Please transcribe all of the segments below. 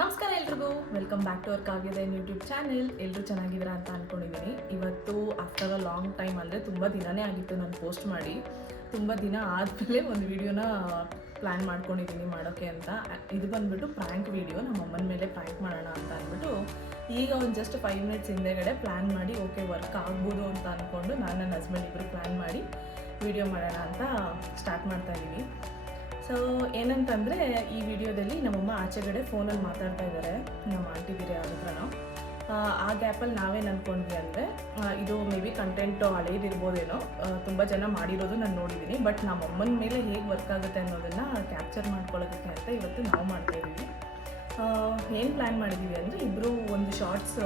ನಮಸ್ಕಾರ ಎಲ್ರಿಗೂ, welcome back to our ಕಾವ್ಯದ ಯೂಟ್ಯೂಬ್ ಚಾನೆಲ್. ಎಲ್ಲರೂ ಚೆನ್ನಾಗಿದ್ದೀರಾ ಅಂತ ಅಂದ್ಕೊಂಡಿದ್ದೀನಿ. ಇವತ್ತು ಆಫ್ಟರ್ ಅ ಲಾಂಗ್ ಟೈಮ್, ಅಂದರೆ ತುಂಬ ದಿನನೇ ಆಗಿತ್ತು ನಾನು ಪೋಸ್ಟ್ ಮಾಡಿ. ತುಂಬ ದಿನ ಆದಮೇಲೆ ಒಂದು ವೀಡಿಯೋನ ಪ್ಲ್ಯಾನ್ ಮಾಡ್ಕೊಂಡಿದ್ದೀನಿ ಮಾಡೋಕ್ಕೆ ಅಂತ. ಇದು ಬಂದುಬಿಟ್ಟು ಪ್ರ್ಯಾಂಕ್ ವೀಡಿಯೋ, ನಮ್ಮ ಅಮ್ಮನ ಮೇಲೆ ಪ್ರ್ಯಾಂಕ್ ಮಾಡೋಣ ಅಂತ ಅಂದ್ಬಿಟ್ಟು ಈಗ ಒಂದು ಜಸ್ಟ್ 5 ಮಿನಿಟ್ಸ್ ಹಿಂದೆಗಡೆ ಪ್ಲ್ಯಾನ್ ಮಾಡಿ ಓಕೆ ವರ್ಕ್ ಆಗ್ಬೋದು ಅಂತ ಅಂದ್ಕೊಂಡು ನಾನು ನನ್ನ ಹಸ್ಬೆಂಡ್ ಇಬ್ಬರು ಪ್ಲ್ಯಾನ್ ಮಾಡಿ ವೀಡಿಯೋ ಮಾಡೋಣ ಅಂತ ಸ್ಟಾರ್ಟ್ ಮಾಡ್ತಾಯಿದ್ದೀವಿ. ಸೊ ಏನಂತಂದರೆ, ಈ ವಿಡಿಯೋದಲ್ಲಿ ನಮ್ಮಮ್ಮ ಆಚೆಗಡೆ ಫೋನಲ್ಲಿ ಮಾತಾಡ್ತಾ ಇದ್ದಾರೆ ನಮ್ಮ ಆಂಟಿದಿರಿ ಹತ್ರನೋ. ಆ ಗ್ಯಾಪಲ್ಲಿ ನಾವೇನು ಅಂದ್ಕೊಂಡ್ವಿ ಅಂದರೆ, ಇದು ಮೇ ಬಿ ಕಂಟೆಂಟು ಹಳೇದಿರ್ಬೋದೇನೋ, ತುಂಬ ಜನ ಮಾಡಿರೋದು ನಾನು ನೋಡಿದ್ದೀನಿ, ಬಟ್ ನಮ್ಮಮ್ಮನ ಮೇಲೆ ಹೇಗೆ ವರ್ಕ್ ಆಗುತ್ತೆ ಅನ್ನೋದನ್ನು ಕ್ಯಾಪ್ಚರ್ ಮಾಡ್ಕೊಳ್ಳೋದಕ್ಕೆ ಅಂತ ಇವತ್ತು ನಾವು ಮಾಡ್ತಾಯಿದ್ದೀವಿ. ಏನು ಪ್ಲ್ಯಾನ್ ಮಾಡಿದ್ದೀವಿ ಅಂದರೆ, ಇಬ್ಬರು ಒಂದು ಶಾರ್ಟ್ಸ್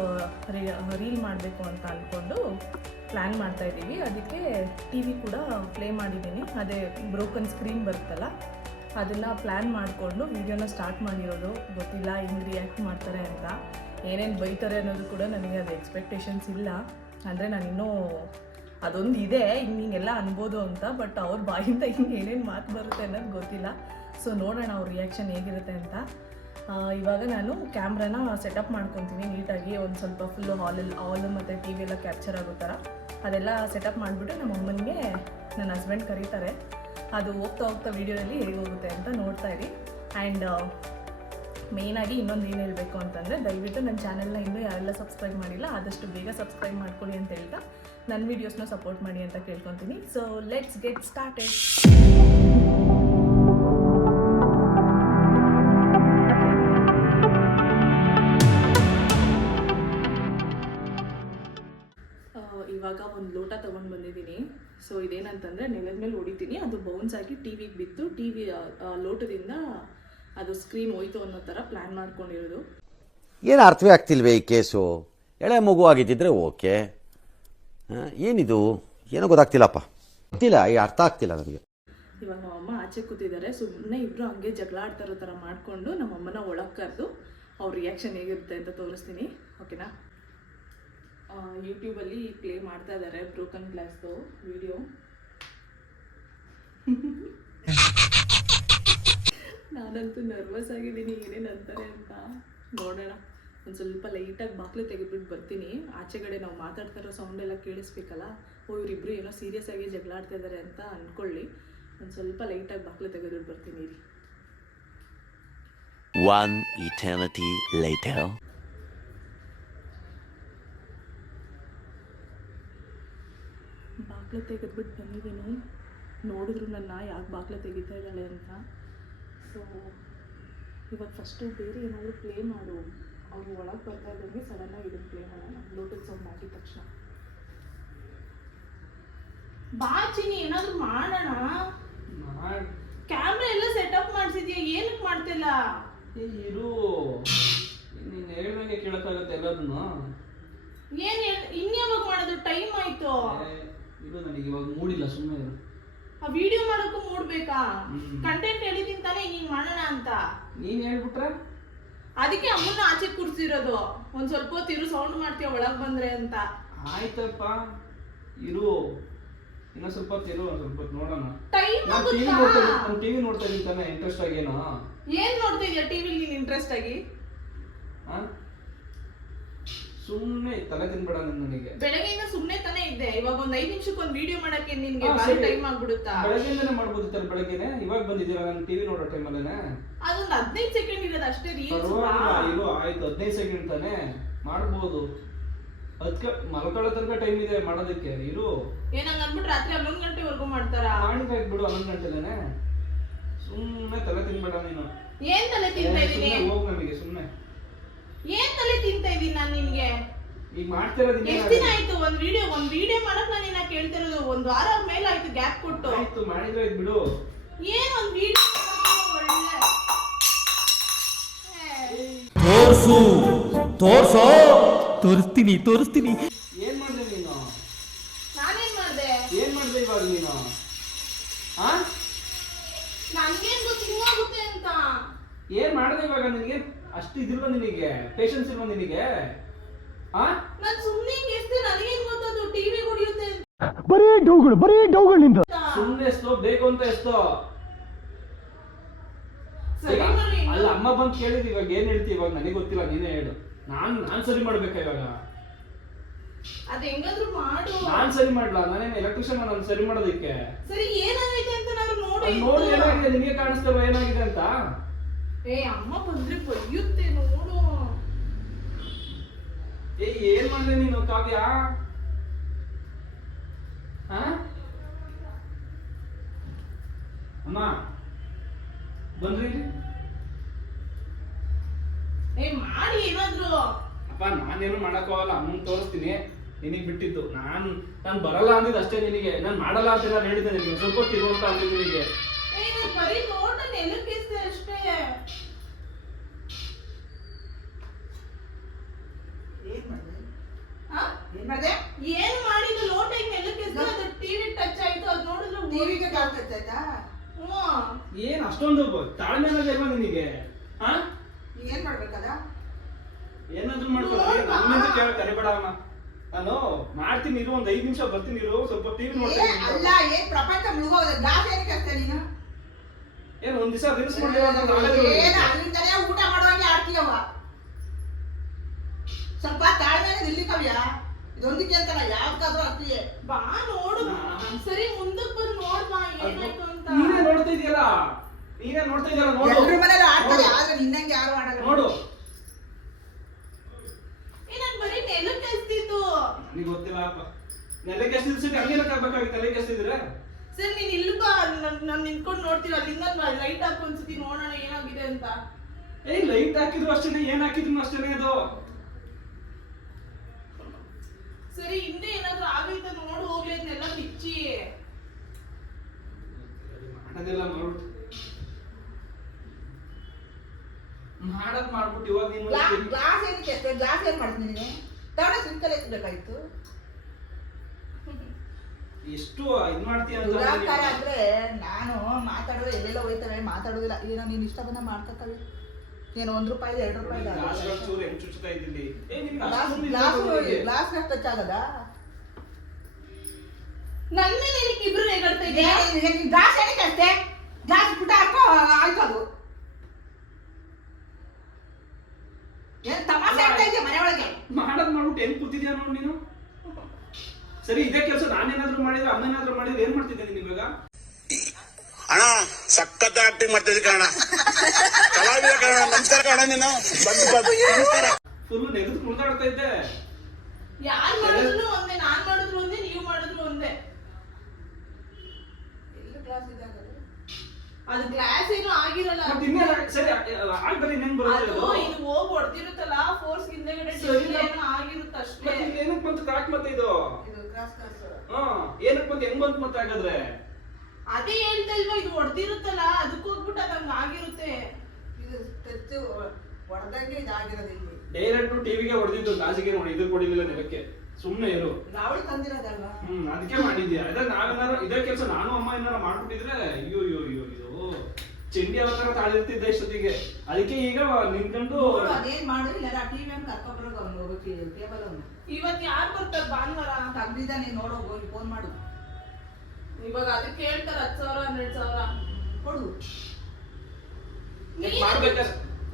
ರೀಲ್ ಮಾಡಬೇಕು ಅಂತ ಅಂದ್ಕೊಂಡು ಪ್ಲ್ಯಾನ್ ಮಾಡ್ತಾಯಿದ್ದೀವಿ. ಅದಕ್ಕೆ ಟಿ ವಿ ಕೂಡ ಪ್ಲೇ ಮಾಡಿದ್ದೀನಿ, ಅದೇ ಬ್ರೋಕನ್ ಸ್ಕ್ರೀನ್ ಬರುತ್ತಲ್ಲ, ಅದನ್ನು ಪ್ಲ್ಯಾನ್ ಮಾಡಿಕೊಂಡು ವೀಡಿಯೋನ ಸ್ಟಾರ್ಟ್ ಮಾಡಿರೋದು. ಗೊತ್ತಿಲ್ಲ ಹೆಂಗೆ ರಿಯಾಕ್ಟ್ ಮಾಡ್ತಾರೆ ಅಂತ, ಏನೇನು ಬೈತಾರೆ ಅನ್ನೋದು ಕೂಡ ನನಗೆ ಅದು ಎಕ್ಸ್ಪೆಕ್ಟೇಷನ್ಸ್ ಇಲ್ಲ. ಅಂದರೆ ನಾನಿನ್ನೂ ಅದೊಂದು ಇದೆ ಹಿಂಗೆಲ್ಲ ಅನ್ಬೋದು ಅಂತ, ಬಟ್ ಅವ್ರ ಬಾಯಿಂದ ಹಿಂಗೆ ಏನೇನು ಮಾತು ಬರುತ್ತೆ ಅನ್ನೋದು ಗೊತ್ತಿಲ್ಲ. ಸೊ ನೋಡೋಣ ಅವ್ರ ರಿಯಾಕ್ಷನ್ ಹೇಗಿರುತ್ತೆ ಅಂತ. ಇವಾಗ ನಾನು ಕ್ಯಾಮ್ರಾನ ಸೆಟಪ್ ಮಾಡ್ಕೊತೀನಿ ನೀಟಾಗಿ, ಒಂದು ಸ್ವಲ್ಪ ಫುಲ್ಲು ಹಾಲು ಮತ್ತು ಟಿ ವಿ ಎಲ್ಲ ಕ್ಯಾಪ್ಚರ್ ಆಗೋ ಥರ ಅದೆಲ್ಲ ಸೆಟಪ್ ಮಾಡಿಬಿಟ್ಟು ನಮ್ಮ ಅಮ್ಮನಿಗೆ ನನ್ನ ಹಸ್ಬೆಂಡ್ ಕರೀತಾರೆ. ಅದು ಹೋಗ್ತಾ ವೀಡಿಯೋದಲ್ಲಿ ಹೇಗೆ ಹೋಗುತ್ತೆ ಅಂತ ನೋಡ್ತಾ ಇರಿ. ಆ್ಯಂಡ್ ಮೇಯ್ನಾಗಿ ಇನ್ನೊಂದು ಏನು ಹೇಳಬೇಕು ಅಂತಂದರೆ, ದಯವಿಟ್ಟು ನನ್ನ ಚಾನೆಲ್ನ ಇನ್ನೂ ಯಾರೆಲ್ಲ ಸಬ್ಸ್ಕ್ರೈಬ್ ಮಾಡಿಲ್ಲ ಆದಷ್ಟು ಬೇಗ ಸಬ್ಸ್ಕ್ರೈಬ್ ಮಾಡ್ಕೊಳ್ಳಿ ಅಂತ ಹೇಳ್ತಾ ನನ್ನ ವೀಡಿಯೋಸ್ನ ಸಪೋರ್ಟ್ ಮಾಡಿ ಅಂತ ಕೇಳ್ಕೊತೀನಿ. So let's get started. ಇವಾಗ ಒಂದು ಲೋಟ ತೊಗೊಂಡು ಬಂದಿದ್ದೀನಿ. ಸೊ ಇದೇನಂತಂದರೆ, ನೆಲದ ಮೇಲೆ ಹೊಡಿತೀನಿ, ಅದು ಬೌನ್ಸ್ ಆಗಿ ಟಿ ವಿಗೆ ಬಿದ್ದು ಟಿ ವಿ ಲೋಟದಿಂದ ಅದು ಸ್ಕ್ರೀನ್ ಹೋಯ್ತು ಅನ್ನೋ ಥರ ಪ್ಲ್ಯಾನ್ ಮಾಡ್ಕೊಂಡಿರೋದು. ಏನು ಅರ್ಥವೇ ಆಗ್ತಿಲ್ವೇ ಈ ಕೇಸು? ಎಳೆ ಮಗು ಆಗಿದ್ದಿದ್ರೆ ಓಕೆ, ಏನಿದು ಏನೋ ಗೊತ್ತಾಗ್ತಿಲ್ಲಪ್ಪ, ಗೊತ್ತಿಲ್ಲ, ಈ ಅರ್ಥ ಆಗ್ತಿಲ್ಲ ನನಗೆ. ಇವಾಗ ನಮ್ಮಮ್ಮ ಆಚೆ ಕೂತಿದ್ದಾರೆ, ಸುಮ್ಮನೆ ಇಬ್ಬರು ಹಂಗೆ ಜಗಳ ಆಡ್ತಾ ಇರೋ ಥರ ಮಾಡಿಕೊಂಡು ನಮ್ಮಮ್ಮನ ಒಳಗೆ ಕರೆದು ಅವ್ರ ರಿಯಾಕ್ಷನ್ ಹೇಗಿರುತ್ತೆ ಅಂತ ತೋರಿಸ್ತೀನಿ. ಓಕೆನಾ? ಯೂಟ್ಯೂಬಲ್ಲಿ ಪ್ಲೇ ಮಾಡ್ತಾ ಇದ್ದಾರೆ ಬ್ರೋಕನ್ ಗ್ಲಾಸ್ದು ವಿಡಿಯೋ. ನಾನಂತೂ ನರ್ವಸ್ ಆಗಿದ್ದೀನಿ ಏನೇನು ಅಂತಾರೆ ಅಂತ. ನೋಡೋಣ. ಒಂದು ಸ್ವಲ್ಪ ಲೈಟಾಗಿ ಬಾಗಿಲು ತೆಗೆದ್ಬಿಟ್ಟು ಬರ್ತೀನಿ. ಆಚೆಗಡೆ ನಾವು ಮಾತಾಡ್ತಾ ಇರೋ ಸೌಂಡೆಲ್ಲ ಕೇಳಿಸ್ಬೇಕಲ್ಲ. ಇವರಿಬ್ಬರು ಏನೋ ಸೀರಿಯಸ್ ಆಗಿ ಜಗಳ ಆಡ್ತಾ ಇದ್ದಾರೆ ಅಂತ ಅಂದ್ಕೊಳ್ಳಿ. ಒಂದು ಸ್ವಲ್ಪ ಲೈಟಾಗಿ ಬಾಗಿಲು ತೆಗೆದ್ಬಿಟ್ಟು ಬರ್ತೀನಿ. One eternity later. ಬಾಗಿಲು ತೆಗೆದ್ಬಿಟ್ಟು ಬಂದಿದ್ದೀನಿ. ನೋಡಿದ್ರು ನನ್ನ ಯಾಕೆ ಬಾಗಿಲು ತೆಗಿತಾ ಇದ್ದಾಳೆ ಅಂತ. ಸೊ ಇವಾಗ ಫಸ್ಟು ಬೇರೆ ಏನಾದರೂ ಪ್ಲೇ ಮಾಡು. ಅವ್ರು ಒಳಗೆ ಬರ್ತಾ ಇದ್ದಂಗೆ ಸಡನ್ನಾಗಿ ಇದನ್ನು ಪ್ಲೇ ಮಾಡೋಣ. ಬ್ಲೂಟೂತ್ ಸೌಂಡ್ ಹಾಕಿದ ತಕ್ಷಣ ಬಾಚಿನಿ ಏನಾದರೂ ಮಾಡೋಣ. ಕ್ಯಾಮ್ರಾ ಎಲ್ಲ ಸೆಟಪ್ ಮಾಡಿಸಿದ್ಯಾ, ಏನಕ್ಕೆ ಮಾಡ್ತಿಲ್ಲ? ಇರು, ನೀನು ಹೇಳ್ದಂಗೆ ಕೇಳಕ್ಕಾಗತ್ತೆ ಎಲ್ಲದನ್ನು. ಏನು ಇನ್ಯಾವಾಗ ಮಾಡೋದು? ಟೈಮ್ ಆಯಿತು. ಇದು ನನಗೆ ಇವಾಗ ಮೂಡಿಲ್ಲ, ಸುಮ್ಮನೆ ಇರು. ಆ ವಿಡಿಯೋ ಮಾಡೋಕ್ಕೂ ಮೂಡ್ಬೇಕಾ? ಕಂಟೆಂಟ್ ಹೇಳಿದ್ದೀನಿ ತಾನೇ ಹಿಂಗೆ ಮಾಡೋಣ ಅಂತ. ನೀನು ಹೇಳ್ಬಿಟ್ರೆ ಅದಕ್ಕೆ ಅಮ್ಮನ್ನ ಆಚೆ ಕೂರಿಸಿರೋದು. ಒಂದು ಸ್ವಲ್ಪ ಹೊತ್ತು ಇರು, ಸೌಂಡ್ ಮಾಡ್ತೀಯ ಒಳಗೆ ಬಂದ್ರೆ ಅಂತ. ಆಯ್ತಪ್ಪ, ಇರು, ಇನ್ನೊಂದು ಸ್ವಲ್ಪ ಹೊತ್ತು ಇರು, ಒಂದು ಸ್ವಲ್ಪ ಹೊತ್ತು ನೋಡೋಣ. ಟೈಮ್ ನಾನು ಟಿವಿ ನೋಡ್ತಾ ಇದ್ದೀನಿ ತಾನೆ, ಇಂಟ್ರೆಸ್ಟ್ ಆಗೇನೋ. ಏನ್ ನೋಡ್ತಾ ಇದೀಯ ಟಿವಿಲಿ ನೀನು ಇಂಟ್ರೆಸ್ಟ್ ಆಗಿ? ಸುಮ್ಮನೆ ತಲೆ ತಿನ್ಬೇಡ ನನಗೆ. ಬೆಳಗ್ಗೆಯಿಂದ ಸುಮ್ಮನೆ ತಾನೇ ಇದ್ದೆ. ಇವಾಗ ಒಂದು 5 ನಿಮಿಷಕ್ಕೆ ಒಂದು ವಿಡಿಯೋ ಮಾಡಕ್ಕೆ ನಿನ್ಗೆ ಬಾರಿ ಟೈಮ್ ಆಗ್ಬಿಡುತ್ತಾ? ಬೆಳಗ್ಗೆಯಿಂದನೇ ಮಾಡ್ಬೋದಿತ್ತಲ್ಲ, ಬೆಳಗ್ಗೆನೆ. ಇವಾಗ ಬಂದಿದ್ದೀರಾ ನಾನು ಟಿವಿ ನೋಡೋ ಟೈಮಲ್ಲೇನೆ. ಅದೊಂದು 15 ಸೆಕೆಂಡ್ ಇರೋದು ಅಷ್ಟೇ ರೀಲ್ಸ್. ಇರು, ಆಯ್ತು, 15 ಸೆಕೆಂಡ್ ತಾನೇ ಮಾಡ್ಬೋದು. ಅದಕ್ಕೆ ಮಲ್ಕೊಳ್ಳೋ ತನಕ ಟೈಮ್ ಇದೆ ಮಾಡೋದಕ್ಕೆ. ಇರು. ಏನಂಗ ಅಂದ್ಬಿಟ್ಟು ರಾತ್ರಿ 11 ಗಂಟೆವರೆಗೂ ಮಾಡ್ತಾರಾ? ಮಾಡಿದಾಯ್ತು ಬಿಡು, 11 ಗಂಟೆಲೇನೆ. ಸುಮ್ಮನೆ ತಲೆ ತಿನ್ಬೇಡ ನೀನು. ಏನ್ ತಲೆ ತಿಂತಾ ಇದೀನಿ? ಹೋಗ್ ನನಗೆ ಸುಮ್ಮನೆ. ಏನ್ ತಲೆ ತಿಂತಾ ಇದೀನಿ ನಾನು ನಿನ್ಗೆ? ಈಗ ಮಾಡ್ತಿರೋದು ಎಷ್ಟು ದಿನ ಆಯ್ತು ಒಂದು ವಿಡಿಯೋ ಮಾಡಕ್ ನಾನು ನಿನ್ನ ಕೇಳ್ತಿರೋದು? 1 ವಾರ ಮೇಲೆ ಆಯ್ತು ಗ್ಯಾಪ್ ಕೊಟ್ಟು. ಆಯ್ತು, ಮಾಡಿದ್ರೆ ಆಯ್ತು ಬಿಡು. ಏನ್ ಒಂದು ವಿಡಿಯೋ ಒಳ್ಳೆ ತೋರಿಸ್ತೀನಿ. ಏನ್ ಮಾಡ್ದೆ ನೀನು? ನಾನೇನ್ ಮಾಡ್ದೆ? ಏನ್ ಮಾಡ್ದೆ ಇವಾಗ ನೀನು? ನನ್ಗೇನ್ ಗೊತ್ತು ಹಿಂಗಾಗುತ್ತೆ ಅಂತ? ಏನ್ ಮಾಡ್ದೆ ಇವಾಗ? ನಿನಗೆ ಅಷ್ಟು ಇದಿಲ್ವ? ನಿನಗೆ ಪೇಷನ್ಸ್ ಇಲ್ವ ನಿನಗೆ? ನಾನ್ ಸುಮ್ನೆ ಎಷ್ಟೇ, ನನಗೇನ್ ಗೊತ್ತದು ಟಿವಿ ಹೊಡಿಯುತ್ತೆ ಅಂತ. ಬರೀ ಡೌಗಳು ನಿಂದ. ಸುಮ್ನೆ ಎಷ್ಟೋ ಬೇಕು ಅಂತ ಎಷ್ಟೋ. ಸರಿ ನೋಡಿ, ಅಲ್ಲ ಅಮ್ಮ ಬಂದು ಕೇಳಿದ್ ಇವಾಗ ಏನ್ ಹೇಳ್ತಿ ಇವಾಗ ನನಗೆ ಗೊತ್ತಿಲ್ಲ, ನೀನೇ ಹೇಳು. ನಾನ್ ಸರಿ ಮಾಡ್ಬೇಕಾ ಇವಾಗ? ಅದ್ ಹೆಂಗಾದ್ರೂ ಮಾಡು. ನಾನ್ ಸರಿ ಮಾಡ್ಲಾ? ನಾನೇನು ಎಲೆಕ್ಟ್ರಿಷಿಯನ್ ನಾನು ಸರಿ ಮಾಡೋದಕ್ಕೆ? ಸರಿ ಏನಾಗೈತೆ ಅಂತ ನಾನು ನೋಡಿ ನೋಡಿ. ಏನಾಗಿದೆ ನಿಮಗೆ ಕಾಣಿಸ್ತಲ್ವ ಏನಾಗಿದೆ ಅಂತ? ಅಮ್ಮ ಬಂದ್ರೆ ಬೈಯುತ್ತೆ ನೋಡು. ಏನ್ ಮಾಡ್ದೆ ನೀನು ಕಾವ್ಯ? ಅಮ್ಮ ಬಂದ್ರಿ ಮಾಡಿ ಏನಾದ್ರು. ಅಪ್ಪ ನಾನೇನು ಮಾಡಕ್ಕೋಗಲ್ಲ, ಅಮ್ಮನ್ ತೋರಿಸ್ತೀನಿ. ನಿನಗ್ ಬಿಟ್ಟಿದ್ದು ನಾನು ಬರಲ್ಲ ಅಂದಿದ್ದು ಅಷ್ಟೇ ನಿನಗೆ. ನಾನು ಮಾಡಲ್ಲ ಅಂತ ನಾನು ಹೇಳಿದ್ದೆ ನಿನಗೆ, ಸ್ವಲ್ಪ ಹೊತ್ತು ಅಂತ ಅಂದಿದ್ದು ನಿನಗೆ. ಬರೀ ನೋಡ ನೆಲಕ್ಕಿಸ್ದೆ ಅಷ್ಟೇ. ಏನ್ ಮಾಡಿದ ಲೋಟ ಹಿಂಗ್ ನೆಲಕ್ಕಿಸ್ದೆ, ಅದು ಟಿವಿ ಟಚ್ ಆಯ್ತು. ಅದ್ ನೋಡಿದ್ರೆ ಟಿವಿಗೆ ಟಚ್ ಆಯ್ತಾ? ಏನ್ ಅಷ್ಟೊಂದು ತಾಳ್ಮೆ ಇಲ್ವಾ ನಿನಗೆ? ಏನ್ ಮಾಡ್ಬೇಕದ? ಏನಾದ್ರು ಮಾಡ್ಕೊಳ್ಳಿ, ನನ್ನಿಂದ ಕೇಳ ಕರಿಬೇಡ ಅಮ್ಮ. ನಾನು ಮಾಡ್ತೀನಿ ಇರು, ಒಂದ್ 5 ನಿಮಿಷ ಬರ್ತೀನಿ ಇರು, ಸ್ವಲ್ಪ ಟಿವಿ ನೋಡ್ತೀನಿ. ಅಲ್ಲ ಏನ್ ಪ್ರಪಂಚ ಮುಳುಗೋದ? ಗ್ಲಾಸ್ ಏನಕ್ಕೆ ಅಷ್ಟೇ ನೀನು? ಏನ್ ಒಂದ್ ದಿವಸ ರೀಲ್ಸ್ ಏನ್ ಅಲ್ಲಿಂದಲೇ ಊಟ ಮಾಡುವಂಗೆ ಆಡ್ತೀಯವ. ಸ್ವಲ್ಪ ತಾಳ್ಮೆನೆ ನಿಲ್ಲಿಕವ್ಯ. ಇದೊಂದಕ್ಕೆ ಅಂತಲ್ಲ ಯಾವ್ದಾದ್ರೂ ಆಗ್ತೀಯ. ಬಾ ನೋಡು. ಸರಿ ಮುಂದಕ್ಕೆ ಬಂದು ನೋಡ್ಬಾ ಏನಾಯ್ತು ಅಂತ. ನೀನೇ ನೋಡ್ತಾ ಇದೀಯಲ್ಲ, ನೋಡು. ಎಲ್ರ ಮನೇಲಿ ಆಡ್ತಾರೆ, ಆದ್ರೆ ನಿನ್ನಂಗೆ ಯಾರು ಆಡಲ್ಲ ನೋಡು. ನನ್ ಬರೀ ನೆಲಕ್ಕೆ ಹಸ್ತಿತ್ತು. ನನಗೆ ಗೊತ್ತಿಲ್ಲ ಅಪ್ಪ. ನೆಲಕ್ಕೆ ಎಷ್ಟಿದ್ರೆ ಹಂಗೇನಕ್ಕೆ ಆಗ್ಬೇಕಾಗಿತ್ತು? ನೆಲಕ್ಕೆ ಎಷ್ಟಿದ್ರೆ ಸರಿ ನೀನ್ ಇಲ್ಲಿ ಬಾ, ನಾನು ನಿಂತ್ಕೊಂಡು ನೋಡ್ತೀವಿ. ಅಲ್ಲಿಂದ ಲೈಟ್ ಹಾಕಿ ಒಂದ್ಸತಿ ನೋಡೋಣ ಏನಾಗಿದೆ ಅಂತ. ಲೈಟ್ ಹಾಕಿದ್ರು ಅಷ್ಟೇನೆ, ಏನ್ ಹಾಕಿದ್ರು ಅಷ್ಟೇನೆ ಅದು. ಸರಿ ಹಿಂದೆ ಏನಾದ್ರು ಆಗೈತ ನೋಡು ಹೋಗ್ಲಿ, ಅದನ್ನೆಲ್ಲ ಬಿಚ್ಚಿ. ಅದೆಲ್ಲ ಮಾಡ್ಬಿಟ್ಟು ಇವಾಗ ನೀನು ಗ್ಲಾಸ್ ಏನಕ್ಕೆ ಅಷ್ಟೇ? ಗ್ಲಾಸ್ ಏನ್ ಮಾಡ್ತೀನಿ ನೀನು? ತವಣ ಸಿಂಕಲ್ ಎತ್ಬೇಕಾಯ್ತು. ಎಷ್ಟು ಇದ್ ಮಾಡ್ತೀಯ ಅಂತ ದುರಾಕಾರ ಅಂದ್ರೆ ನಾನು ಮಾತಾಡೋದು ಎಲ್ಲೆಲ್ಲ ಹೋಯ್ತವೆ, ಮಾತಾಡೋದಿಲ್ಲ. ಏನೋ ನೀನ್ ಇಷ್ಟ ಬಂದ ಮಾಡ್ತವೆ. ಏನು 1 ರೂಪಾಯಿ 2 ರೂಪಾಯಿ ಚೂರು ಹೆಂಗ್ ಚುಚ್ಚುತ್ತಾ ಇದ್ದಿಲ್ಲಿ. ಗ್ಲಾಸ್ ಟಚ್ ಆಗದ? ನನ್ನ ಮೇಲೆ ಏನಕ್ಕೆ ಇಬ್ರು ರೇಗಾಡ್ತಾ ಇದೀಯ? ಗ್ಲಾಸ್ ಏನಕ್ಕೆ ಅಷ್ಟೇ? ಗ್ಲಾಸ್ ಪುಟ ಹಾಕೋ ಆಯ್ತು. ಅದು ಏನ್ ತಮಾಷೆ ಆಗ್ತಾ ಇದೆಯಾ ಮನೆ ಒಳಗೆ? ಮಾಡ್ಬಿಟ್ಟು ಹೆಂಗ್ ಕೂತಿದ್ಯಾ ನೋಡ್ ನೀನು. ಸರಿ ಇದೇ ಕೆಲಸ ನಾನೇನಾದ್ರೂ ಮಾಡಿದ್ರೆ, ಅಮ್ಮನಾದ್ರೂ ಮಾಡಿದ್ರೆ ಏನ್ ಮಾಡ್ತಿದ್ದೆ ನೀನ್ ಇವಾಗ? ಅಣ್ಣ ಸಖತ್ ಆಕ್ಟಿಂಗ್ ಮಾಡ್ತಿದ್ದೆ ಕಣ, ಕಲಾವಿದ ಕಣ. ನಮಸ್ಕಾರ ಕಣ, ನೀನು ನಮಸ್ಕಾರ. ಫುಲ್ ನೆಗೆದು ಕುಣಿದಾಡ್ತಾ ಇದ್ದೆ. ಯಾರು ಮಾಡಿದ್ರು ಒಂದೇ, ನಾನ್ ಮಾಡಿದ್ರು ಒಂದೇ, ನೀವು ಮಾಡಿದ್ರು ಒಂದೇ. ಅದು ಗ್ಲಾಸ್ ಏನು ಆಗಿರಲ್ಲ. ಸರಿ ಆಗ್ಬರಿ, ಇನ್ನೇನ್ ಬರುತ್ತೆ ಅದು ಇದು ಹೋಗಿ ಹೊಡೆದಿರುತ್ತಲ್ಲ, ಫೋರ್ಸ್ ಹಿಂದೆಗಡೆ ಏನೋ ಆಗಿರುತ್ತೆ ಅಷ್ಟೇ. ಏನಕ್ಕೆ ಬಂತು ಕ್ರಾಕ್ ಮತ್ತೆ ಇದು? ಏನಕ್ಕೆ ಬಂತು, ಹೆಂಗ್ ಬಂತು ಮತ್ತೆ ಹಾಗಾದ್ರೆ? ಅದೇ ಹೇಳ್ತಾ ಇಲ್ವಾ, ಇದು ಹೊಡೆದಿರುತ್ತಲ್ಲ ಅದಕ್ಕೆ ಹೋಗ್ಬಿಟ್ಟು ಅದಂಗ ಆಗಿರುತ್ತೆ. ಇದು ಟಚ್ ಹೊಡೆದಂಗೆ ಇದಾಗಿರೋದು. ಇಲ್ಲಿ ಡೈರೆಕ್ಟ್ ಟಿವಿಗೆ ಹೊಡೆದಿದ್ದು, ಗಾಜಿಗೆ ನೋಡಿ, ಇದು ಕೊಡಿಲಿಲ್ಲ ನೆಲಕ್ಕೆ. ಸುಮ್ನೆ ಇರು. ಗಾವಳಿ ತಂದಿರೋದಲ್ವಾ? ಅದಕ್ಕೆ ಮಾಡಿದ್ಯಾ? ಅದೇ ನಾವೇನಾರು ಇದೇ ಕೆಲಸ ನಾನು ಅಮ್ಮ ಏನಾರ ಮಾಡ್ಬಿಟ್ಟಿದ್ರೆ ಅಯ್ಯೋ ಅಯ್ಯೋ ಅಯ್ಯೋ ಇದು ಚೆಂಡಿ ಅವತಾರ ತಾಳಿರ್ತಿದ್ದೆ ಇಷ್ಟೊತ್ತಿಗೆ. ಅದಕ್ಕೆ ಈಗ ನಿಂತ್ಕೊಂಡು ಅದೇನ್ ಮಾಡು, ಇಲ್ಲ ಟಿವಿ ಅಂತ ಕರ್ಕೊಬರೋದು. ಅವ್ನು ಹೋಗ್ತೀವಿ ಟೇಬಲ್ ಅವ್ನು. ಇವತ್ ಯಾರು ಬರ್ತಾರೆ ಭಾನುವಾರ? ತಗ್ದಿದ್ದ ನೀನ್ ನೋಡೋ, ಹೋಗಿ ಫೋನ್ ಮಾಡು. ಇವಾಗ ಅದಕ್ಕೆ ಹೇಳ್ತಾರೆ 10,000 12,000 ಕೊಡು.